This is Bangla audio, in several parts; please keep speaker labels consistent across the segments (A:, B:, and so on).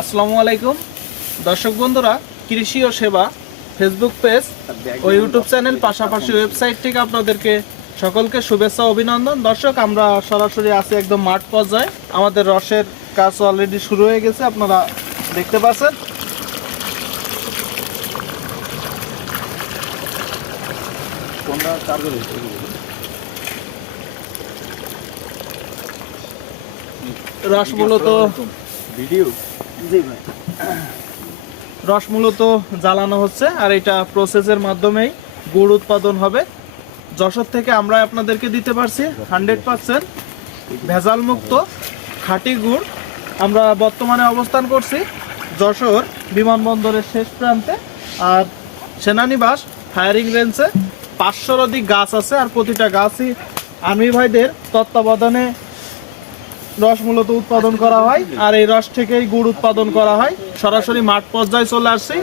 A: আসসালামু আলাইকুম। দর্শক বন্ধুরা কৃষি ও সেবা ফেসবুক পেজ ও ইউটিউব চ্যানেল পাশাপাশি ওয়েবসাইট থেকে আপনাদেরকে সকলকে শুভেচ্ছা অভিনন্দন। দর্শক আমরা সরাসরি আছি একদম মাঠ পর্যায়ে। আমাদের রসের কাজ অলরেডি শুরু হয়ে গেছে আপনারা দেখতে পাচ্ছেন। রস মূলত
B: ভিডিও?
A: রস মূলত জ্বালানো হচ্ছে, আর এটা প্রসেসের মাধ্যমেই গুড় উৎপাদন হবে। যশোর থেকে আমরা আপনাদেরকে দিতে পারছি হান্ড্রেড পার্সেন্ট ভেজাল মুক্ত খাঁটি গুড়। আমরা বর্তমানে অবস্থান করছি যশোর বিমানবন্দরের শেষ প্রান্তে, আর সেনানিবাস ফায়ারিং রেঞ্জে পাঁচশোর অধিক গাছ আছে, আর প্রতিটা গাছই আর্মি ভাইদের তত্ত্বাবধানে রস মূলত উৎপাদন করা হয়, আর এই রস থেকেই গুড় উৎপাদন করা হয়। সরাসরি মাঠ পর্যায়ে চলে আসছি।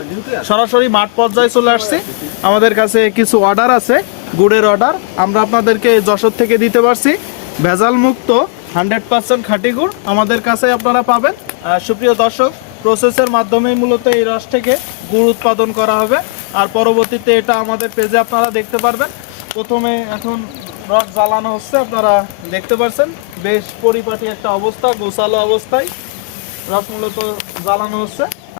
A: সরাসরি মাঠ পর্যায়ে চলে আসছি। আমাদের কাছে কিছু অর্ডার আছে, গুড়ের অর্ডার আমরা আপনাদেরকে যশোর থেকে দিতে পারছি। ভেজাল মুক্ত হান্ড্রেড পার্সেন্ট খাঁটি গুড় আমাদের কাছে আপনারা পাবেন। সুপ্রিয় দর্শক প্রসেসের মাধ্যমেই মূলত এই রস থেকে গুড় উৎপাদন করা হবে। আর পরবর্তীতে এটা আমাদের পেজে আপনারা দেখতে পারবেন। প্রথমে এখন রস জ্বালানো হচ্ছে, আপনারা দেখতে পাচ্ছেন বেশ পরিপাটি একটা অবস্থা, গোছালো অবস্থায় রস মূলত জ্বালানো হচ্ছে।